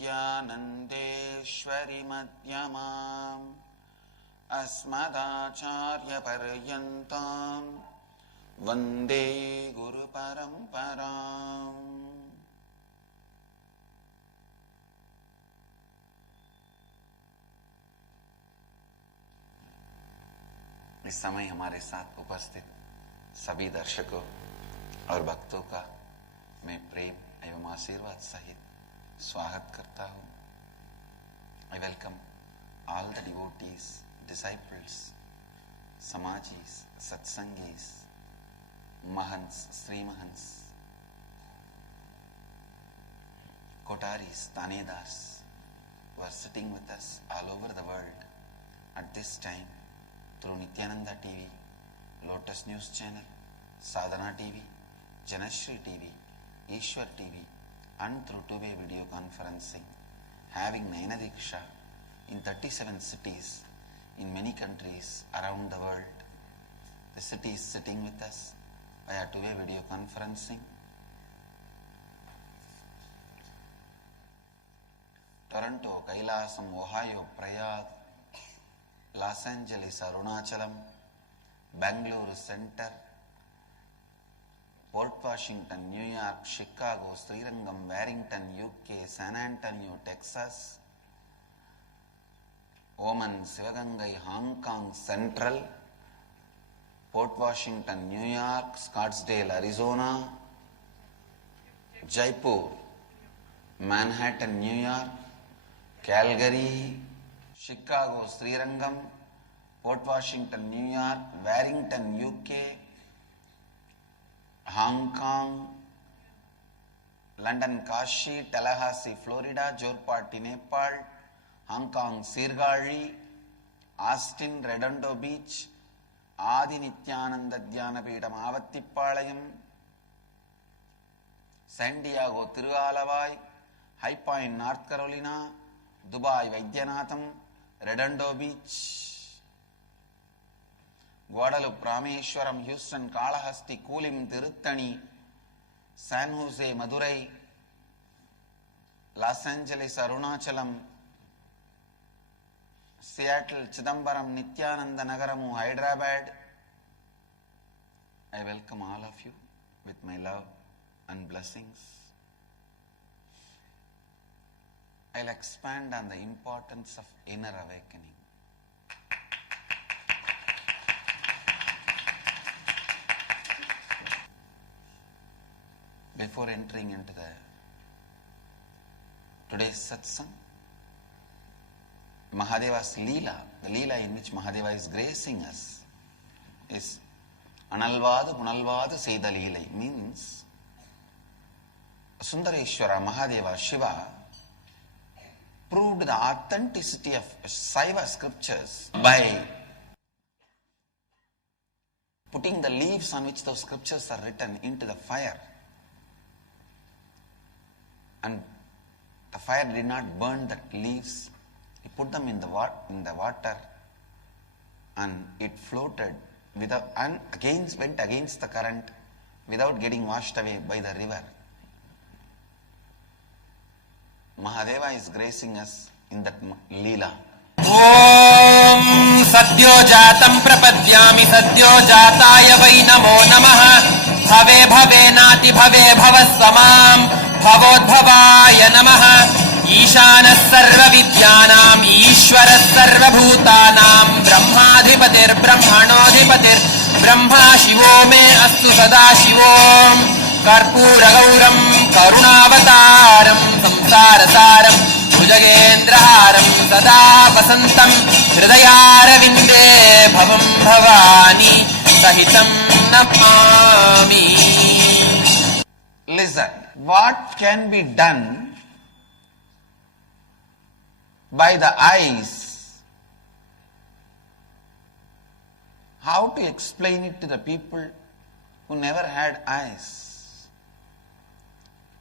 नित्यानन्देश्वरि मध्यमाम् अस्मदाचार्यपर्यन्ताम् वन्दे गुरुपरम्पराम्। इस समय हमारे साथ उपस्थित सभी दर्शकों और भक्तों का मैं प्रेम एवं आशीर्वाद सहित स्वागत करता हूँ। I welcome all the devotees, disciples, samajis, satsangis, mahants, sri mahants, kotaris, tanedas who are sitting with us all over the world at this time through Nityananda TV, Lotus News Channel, Sadhana TV, Janashri TV, Ishwar TV, and through two-way video conferencing, having Nayana Diksha in 37 cities in many countries around the world. The city is sitting with us via two-way video conferencing. Toronto, Kailasam, Ohio, Prayag, Los Angeles, Arunachalam, Bangalore Center, Port Washington, New York, Chicago, Srirangam, Warrington, UK, San Antonio, Texas, Oman, Sivagangai, Hong Kong Central, Port Washington, New York, Scottsdale, Arizona, Jaipur, Manhattan, New York, Calgary, Chicago, Srirangam, Port Washington, New York, Warrington, UK, Hong Kong, London, Kashi, Tallahassee, Florida, Jorpati, Nepal, Hong Kong, Sirgari, Austin, Redondo Beach, Adi Nityananda Dhyanapitham, Avattipalayam, San Diego, Tiruvalavai, High Point, North Carolina, Dubai, Vaidyanatham, Redondo Beach, Guadalupe, Rameshwaram, Houston, Kalahasti, Kulim, Tiruttani, San Jose, Madurai, Los Angeles, Arunachalam, Seattle, Chidambaram, Nityananda Nagaramu, Hyderabad. I welcome all of you with my love and blessings. I'll expand on the importance of inner awakening. Before entering into today's satsang, Mahadeva's Leela, the Leela in which Mahadeva is gracing us, is Analvadu Punalvadu Seida Leelai, means Sundareshwara Mahadeva Shiva proved the authenticity of Saiva scriptures by putting the leaves on which those scriptures are written into the fire. And the fire did not burn the leaves. He put them in the water, and it floated and went against the current without getting washed away by the river. Mahadeva is gracing us in that Leela. Om Sadyo Jatam Prapadyami Sadyo Jataya Vai Namo Namaha Bhave Bhave Nati Bhave Bhavassamam Bhavodbhavaya Namaha Ishana Sarva Vidyanam Ishvara Sarva Bhutanam Brahmadhipatir Brahmanodhipatir Brahma Shivo Me Astu Sada Shivom Karpura Gauram Karunavataram Samsarasaram Bhujagendraharam Sada Vasantam Hridayaravinде Bhavam Bhavani Sahitam Namami. Listen, what can be done by the eyes? How to explain it to the people who never had eyes?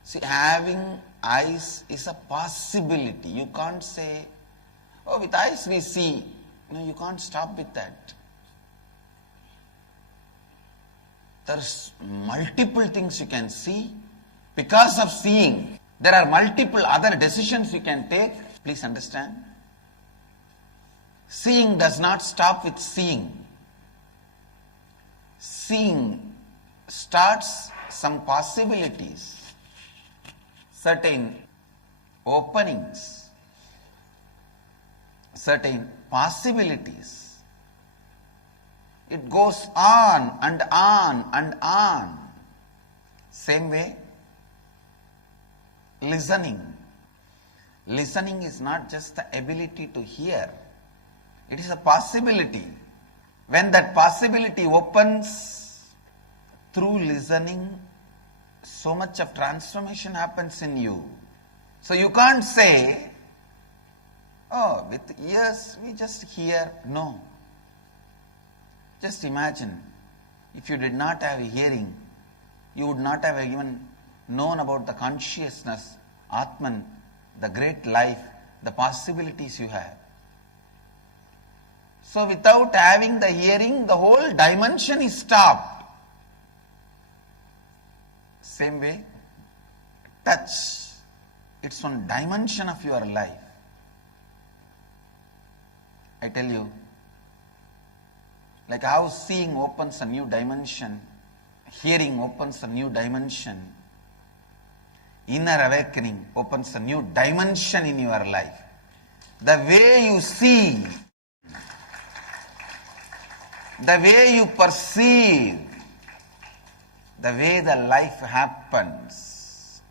See, having eyes is a possibility. You can't say, oh, with eyes we see. No, you can't stop with that. There's multiple things you can see because of seeing. There are multiple other decisions you can take. Please understand. Seeing does not stop with seeing. Seeing starts some possibilities, certain openings, certain possibilities. It goes on and on and on. Same way, listening. Listening is not just the ability to hear. It is a possibility. When that possibility opens through listening, so much of transformation happens in you. So you can't say, oh, with ears we just hear. No. Just imagine, if you did not have a hearing, you would not have even known about the consciousness, Atman, the great life, the possibilities you have. So without having the hearing, the whole dimension is stopped. Same way, touch. It's one dimension of your life. I tell you, like how seeing opens a new dimension, hearing opens a new dimension, inner awakening opens a new dimension in your life. The way you see, the way you perceive, the way the life happens,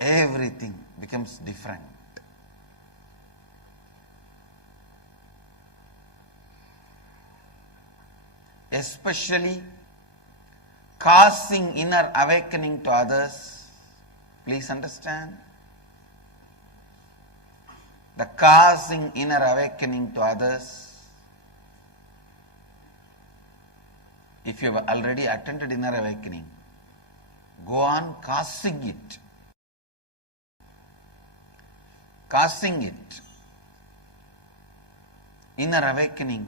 everything becomes different. Especially causing inner awakening to others. Please understand. The causing inner awakening to others. If you have already attended inner awakening, go on causing it. Causing it. Inner awakening.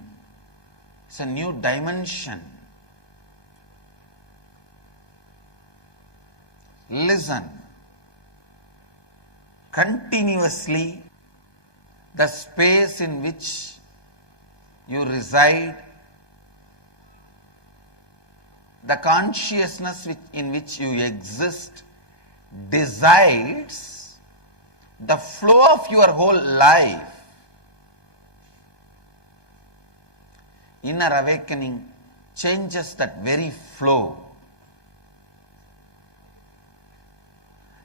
It's a new dimension. Listen. Continuously, the space in which you reside, the consciousness in which you exist, decides the flow of your whole life. Inner awakening changes that very flow.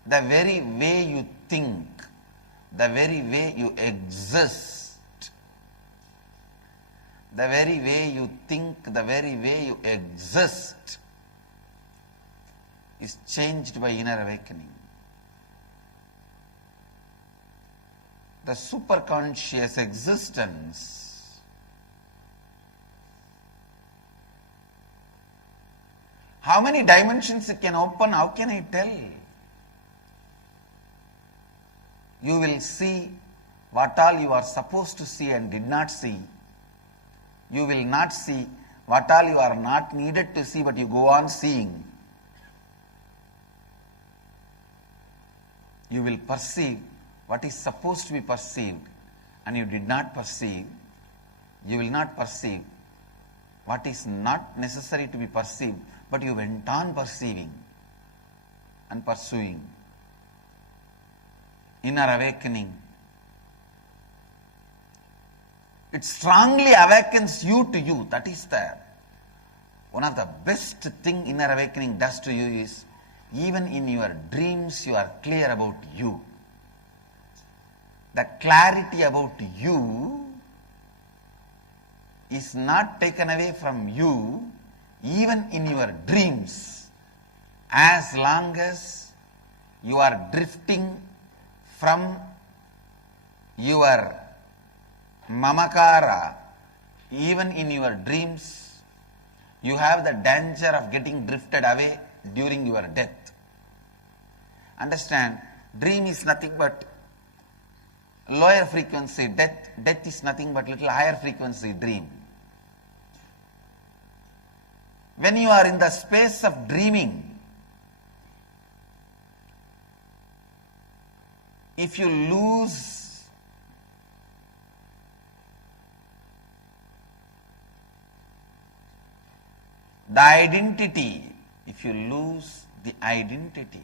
The very way you think, the very way you exist, the very way you think, the very way you exist is changed by inner awakening. The superconscious existence how many dimensions it can open, how can I tell? You will see what all you are supposed to see and did not see. You will not see what all you are not needed to see, but you go on seeing. You will perceive what is supposed to be perceived and you did not perceive. You will not perceive what is not necessary to be perceived, but you went on perceiving and pursuing. Inner awakening. It strongly awakens you to you. That is one of the best thing inner awakening does to you is even in your dreams you are clear about you. The clarity about you is not taken away from you even in your dreams, as long as you are drifting from your mamakara. Even in your dreams, you have the danger of getting drifted away during your death. Understand, dream is nothing but lower frequency death. Death is nothing but little higher frequency dream. when you are in the space of dreaming, if you lose the identity,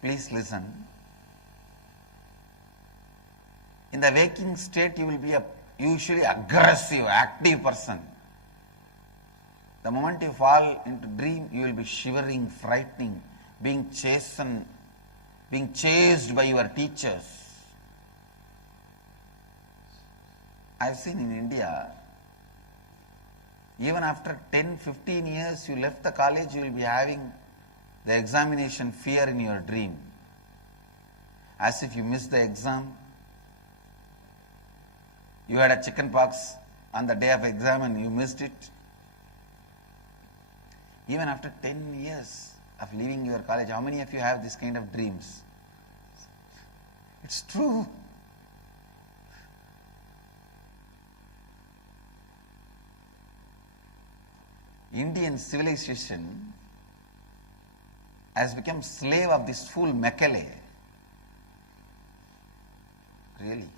please listen. In the waking state, you will be a usually aggressive, active person. The moment you fall into dream, you will be shivering, frightening, being chased by your teachers. I've seen in India, even after 10, 15 years you left the college, you will be having the examination fear in your dream. As if you missed the exam. You had a chicken pox on the day of exam and you missed it. Even after 10 years of leaving your college, how many of you have this kind of dreams? It's true. Indian civilization has become slave of this fool Macaulay. Really.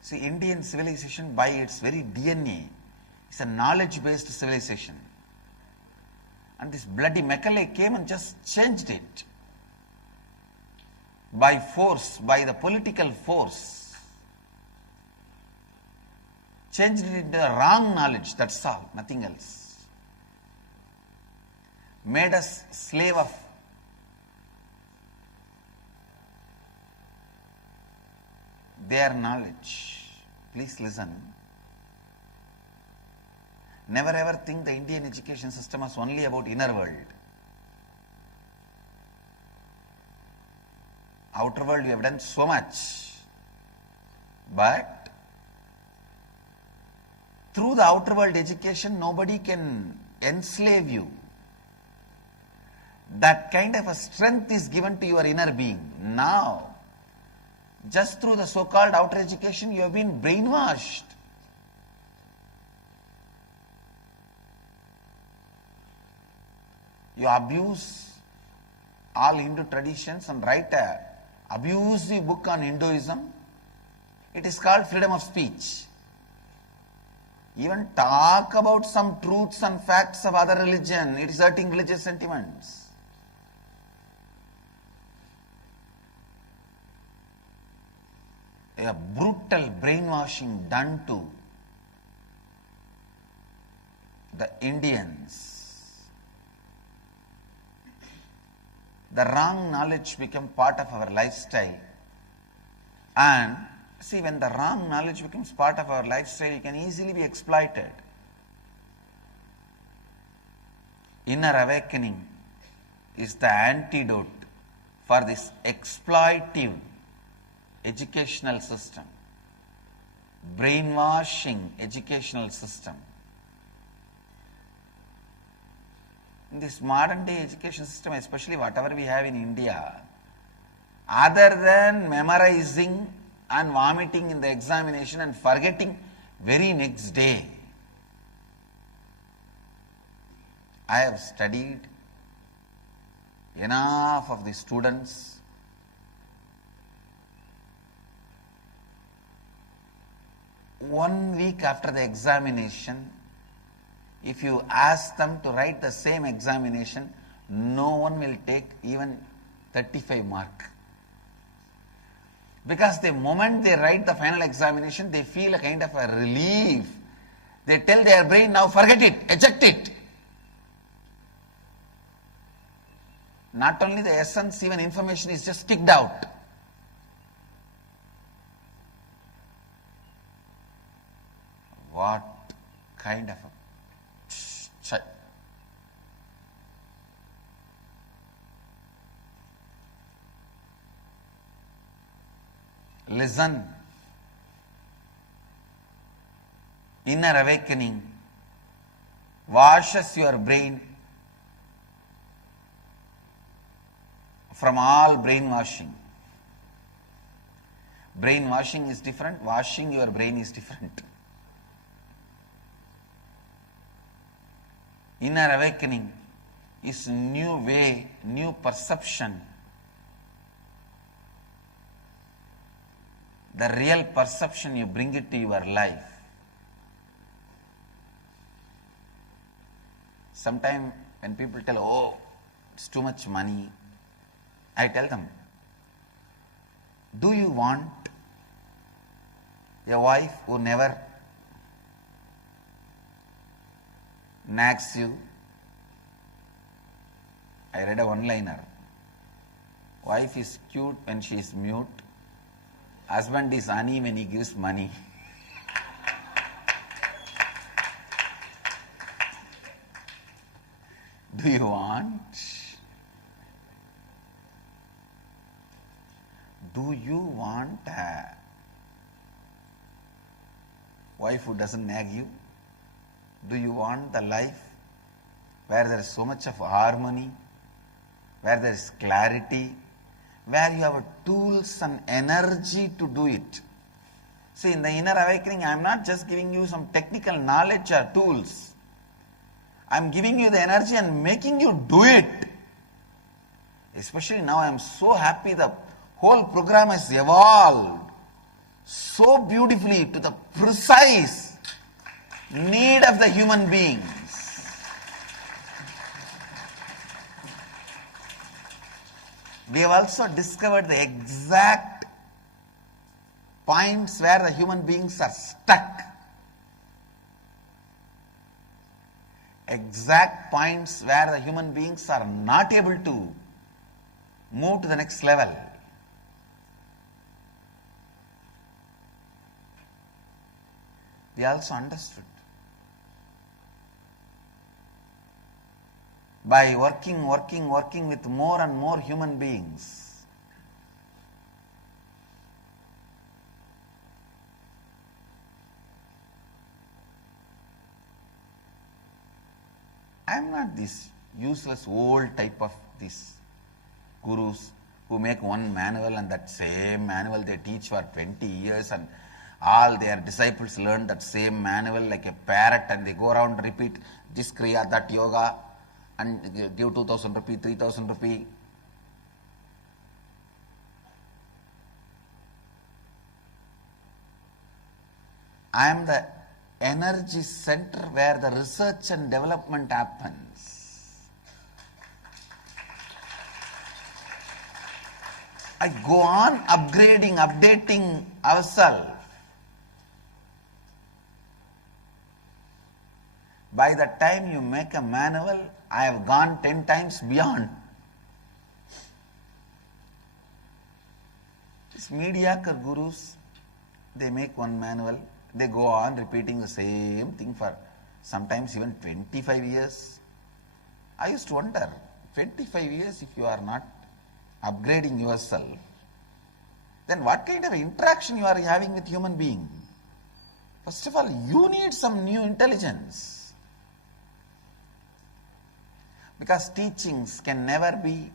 See, Indian civilization by its very DNA is a knowledge-based civilization. And this bloody Macaulay came and just changed it. By force, by the political force. Changed it into wrong knowledge, that's all, nothing else. Made us slave of their knowledge. Please listen. Never ever think the Indian education system was only about inner world. Outer world we have done so much. But through the outer world education, nobody can enslave you. That kind of a strength is given to your inner being. Now, just through the so-called outer education, you have been brainwashed. You abuse all Hindu traditions and write a abusive book on Hinduism. It is called freedom of speech. Even talk about some truths and facts of other religion, it is hurting religious sentiments. A brutal brainwashing done to the Indians. The wrong knowledge become part of our lifestyle. And see, when the wrong knowledge becomes part of our lifestyle, it can easily be exploited. Inner awakening is the antidote for this exploitive educational system, brainwashing educational system. In this modern day education system, especially whatever we have in India, other than memorizing and vomiting in the examination and forgetting very next day, I have studied enough of the students. One week after the examination, if you ask them to write the same examination, no one will take even 35 mark. Because the moment they write the final examination, they feel a kind of a relief. They tell their brain, now forget it, eject it. Not only the essence, even information is just kicked out. What kind of a listen. Inner awakening washes your brain from all brainwashing. Brainwashing is different, washing your brain is different. Inner awakening is new way, new perception. The real perception, you bring it to your life. Sometimes when people tell, oh, it's too much money, I tell them, do you want a wife who never nags you? I read a one-liner. Wife is cute when she is mute. Husband is honey when he gives money. Do you want? Do you want a wife who doesn't nag you? Do you want the life where there is so much of harmony, where there is clarity, where you have tools and energy to do it? See, in the inner awakening, I am not just giving you some technical knowledge or tools. I am giving you the energy and making you do it. Especially now, I am so happy the whole program has evolved so beautifully to the precise need of the human beings. We have also discovered the exact points where the human beings are stuck. Exact points where the human beings are not able to move to the next level. We also understood. By working with more and more human beings, I am not this useless old type of these gurus who make one manual and that same manual they teach for 20 years and all their disciples learn that same manual like a parrot and they go around and repeat this kriya, that yoga and give 2,000 rupee, 3,000 rupee. I am the energy center where the research and development happens. I go on upgrading, updating ourselves. By the time you make a manual, I have gone 10 times beyond. These mediocre gurus, they make one manual, they go on repeating the same thing for sometimes even 25 years. I used to wonder, 25 years if you are not upgrading yourself, then what kind of interaction you are having with human being? First of all, you need some new intelligence. Because teachings can never be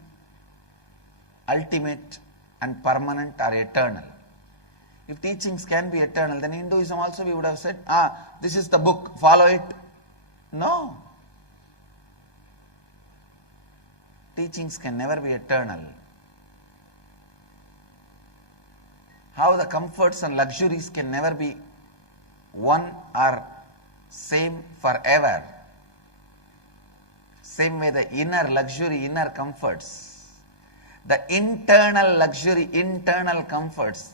ultimate and permanent or eternal. If teachings can be eternal, then Hinduism also we would have said, this is the book, follow it. No. Teachings can never be eternal. How the comforts and luxuries can never be one or same forever. Same way the inner luxury, inner comforts, the internal luxury, internal comforts,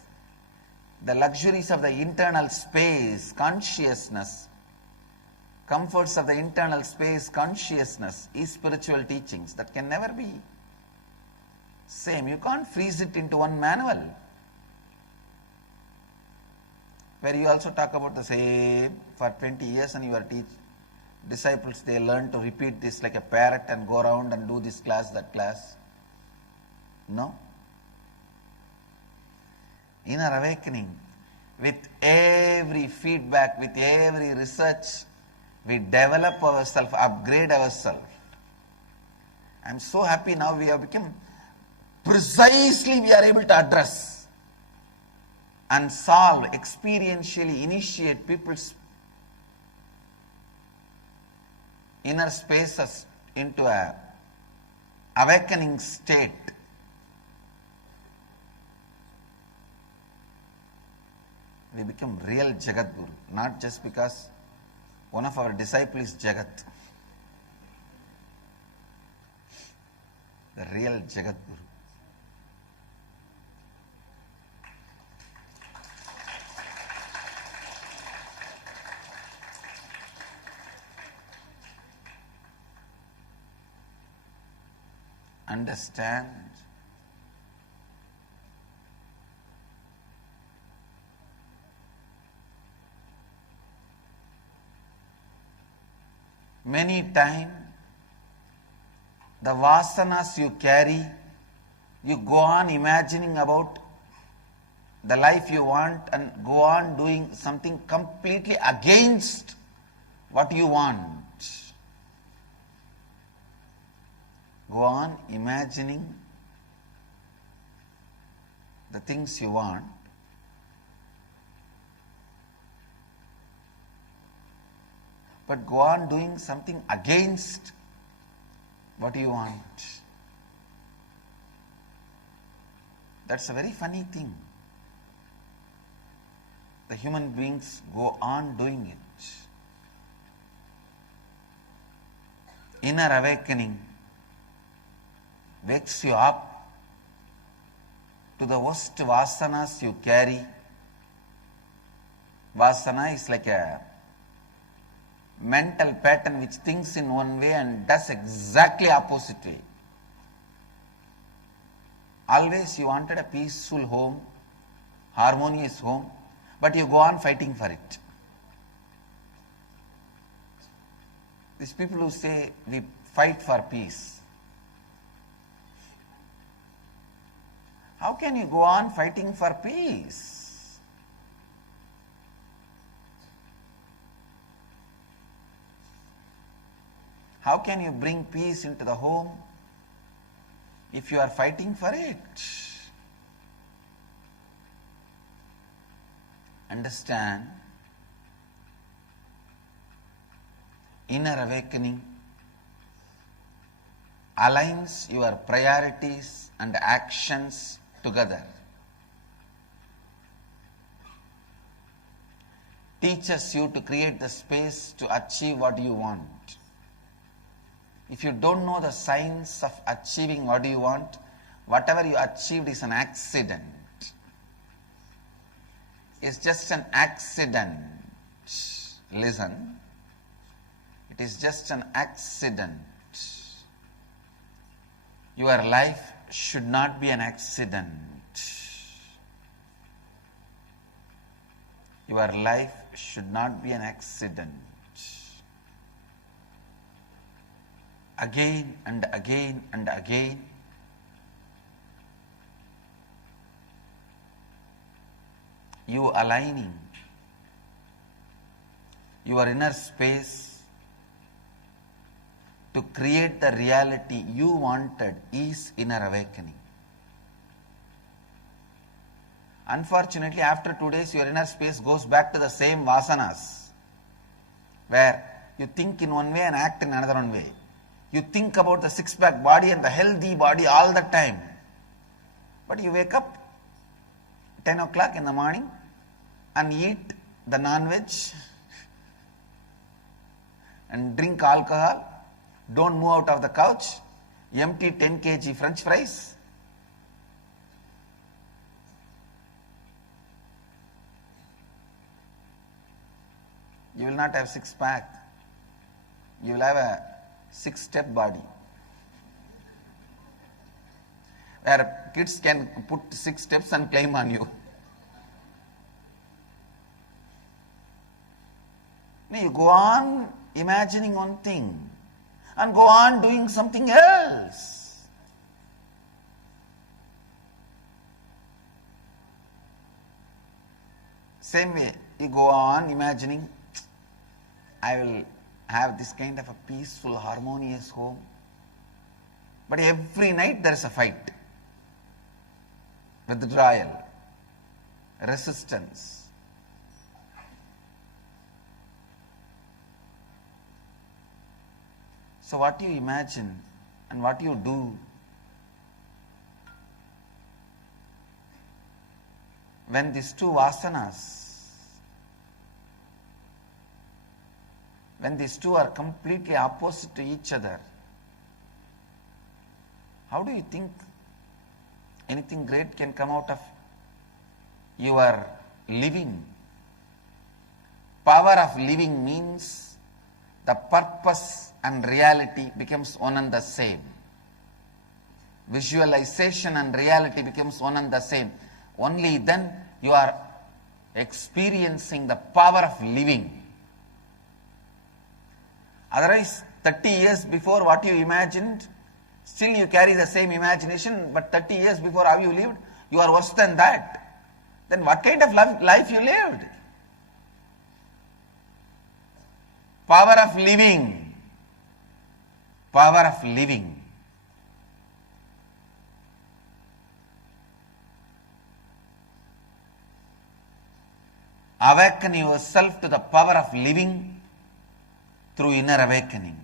the luxuries of the internal space, consciousness, comforts of the internal space, consciousness is spiritual teachings that can never be same. You can't freeze it into one manual. Where you also talk about the same for 20 years and you are disciples, they learn to repeat this like a parrot and go around and do this class, that class. No. Inner awakening, with every feedback, with every research, we develop ourselves, upgrade ourselves. I am so happy now we have become precisely we are able to address and solve, experientially initiate people's inner spaces into a awakening state, we become real Jagat Guru, not just because one of our disciples is Jagat. The real Jagat Guru. Understand many times the vasanas you carry, you go on imagining about the life you want and go on doing something completely against what you want. Go on imagining the things you want, but go on doing something against what you want. That's a very funny thing. The human beings go on doing it. Inner awakening wakes you up to the worst vasanas you carry. Vasana is like a mental pattern which thinks in one way and does exactly opposite way. Always you wanted a peaceful home, harmonious home, but you go on fighting for it. These people who say we fight for peace, how can you go on fighting for peace? How can you bring peace into the home if you are fighting for it? Understand, inner awakening aligns your priorities and actions together. Teaches you to create the space to achieve what you want. If you don't know the science of achieving what you want, whatever you achieved is an accident. It's just an accident. Listen, it is just an accident. Your life should not be an accident. Your life should not be an accident. Again and again and again, you aligning your inner space to create the reality you wanted is inner awakening. Unfortunately, after 2 days, your inner space goes back to the same vasanas, where you think in one way and act in another one way. You think about the six-pack body and the healthy body all the time. But you wake up 10 o'clock in the morning and eat the non-veg and drink alcohol, don't move out of the couch, empty 10 kg French fries. You will not have six-pack. You will have a six-step body, where kids can put 6 steps and climb on you. You go on imagining one thing and go on doing something else. Same way, you go on imagining, I will have this kind of a peaceful, harmonious home. But every night there is a fight. withdrawal, resistance. So what you imagine and what you do when these two vasanas, when these two are completely opposite to each other, how do you think anything great can come out of your living? Power of living means the purpose and reality becomes one and the same. Visualization and reality becomes one and the same. Only then you are experiencing the power of living. Otherwise, 30 years before what you imagined, still you carry the same imagination, but 30 years before how you lived, you are worse than that. Then what kind of life you lived? Power of living. Power of living. Awaken yourself to the power of living through inner awakening.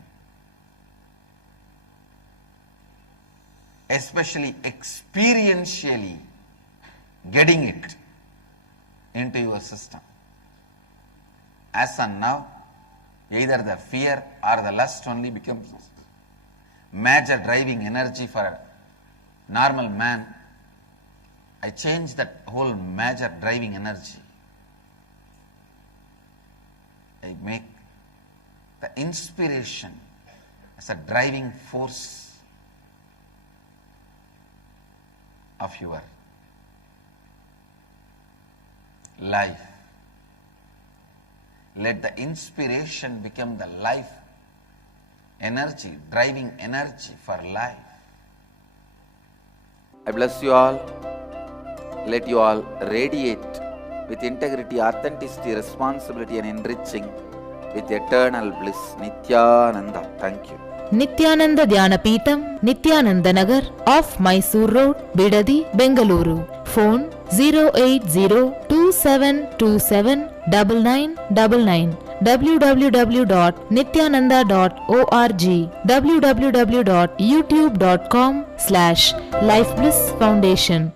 Especially experientially getting it into your system. As and now, either the fear or the lust only becomes major driving energy for a normal man. I change that whole major driving energy. I make the inspiration as a driving force of your life. Let the inspiration become the life energy, driving energy for life. I bless you all. Let you all radiate with integrity, authenticity, responsibility and enriching with eternal bliss. Nityananda. Thank you. Nityananda Dhyanapitham, Nityananda Nagar, off Mysore Road, Bidadi, Bengaluru. Phone 08027279999. www.nityananda.org. www.youtube.com/Life Bliss Foundation.